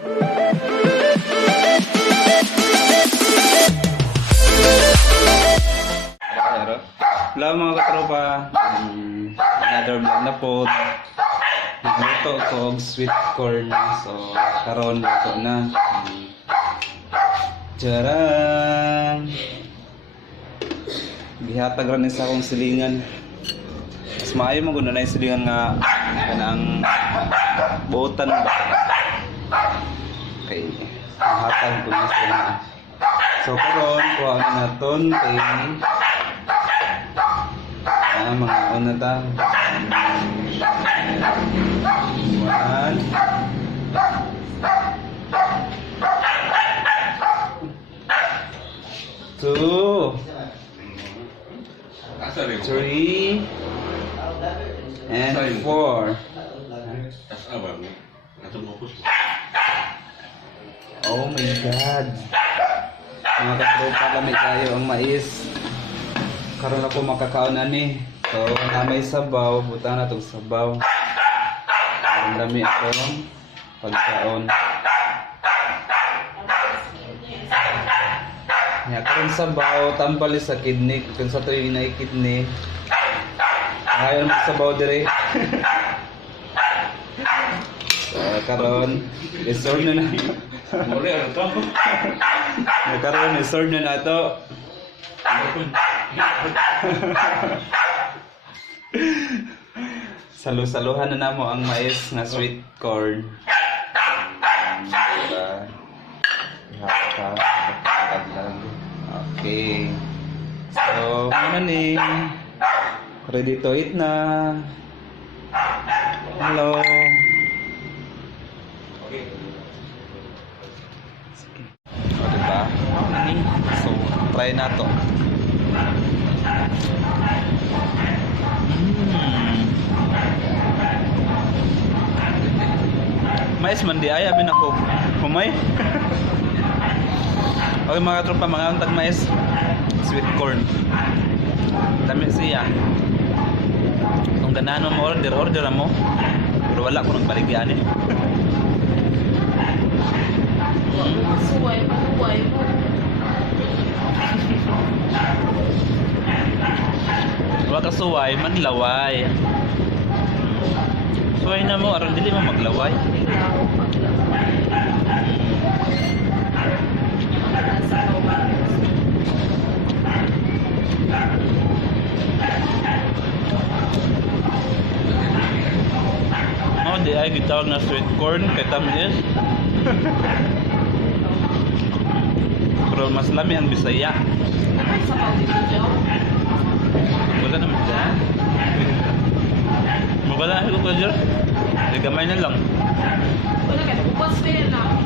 Hello mga katropa, another vlog na po. Nagluto ko og sweet corn. So karon luto na. Charan! Gihatag ra ni sa akong silingan. Mas maayo mo guna na yung silingan nga kanang buotan ba. Okay, hatag ko na siya. So karon kuha na naton kay mga una ta. 1 2 3 and 4. Oh my god. Mga katropa, lamig tayo ang mais. Karon ako makakaon ani. So, na may sabaw, butang na itong sabaw. Ang dami akong pagkaon. Nga, karon sabaw, tambali sa kidney. Kung sa ito yung kidney. Ngayon magsabaw dire. So, karon, isorb na na. Karon, isorb na na ito. Salu-saluhan na namo ang mais na sweet corn. Okay. So, ano ni? Ready to eat na. Hello. Sige. O, diba? Ano ni? So, try na to. Mais man di ay abi nako humay. Okay mga tropa, mga untag mais sweet corn. Dami siya. Kung ganahan mo order mo. Pero wala ko nang baligyan eh. Suway mo. Wala ka suway, manlaway. Suway na mo, aron dili mo maglaway. Oh, di ay gitawag na sweet corn kay tamis. Pero mas lami ang Bisaya. Wala naman dyan. Magala ko ka dyan. Gamay na lang. Wala ka, bukas din na.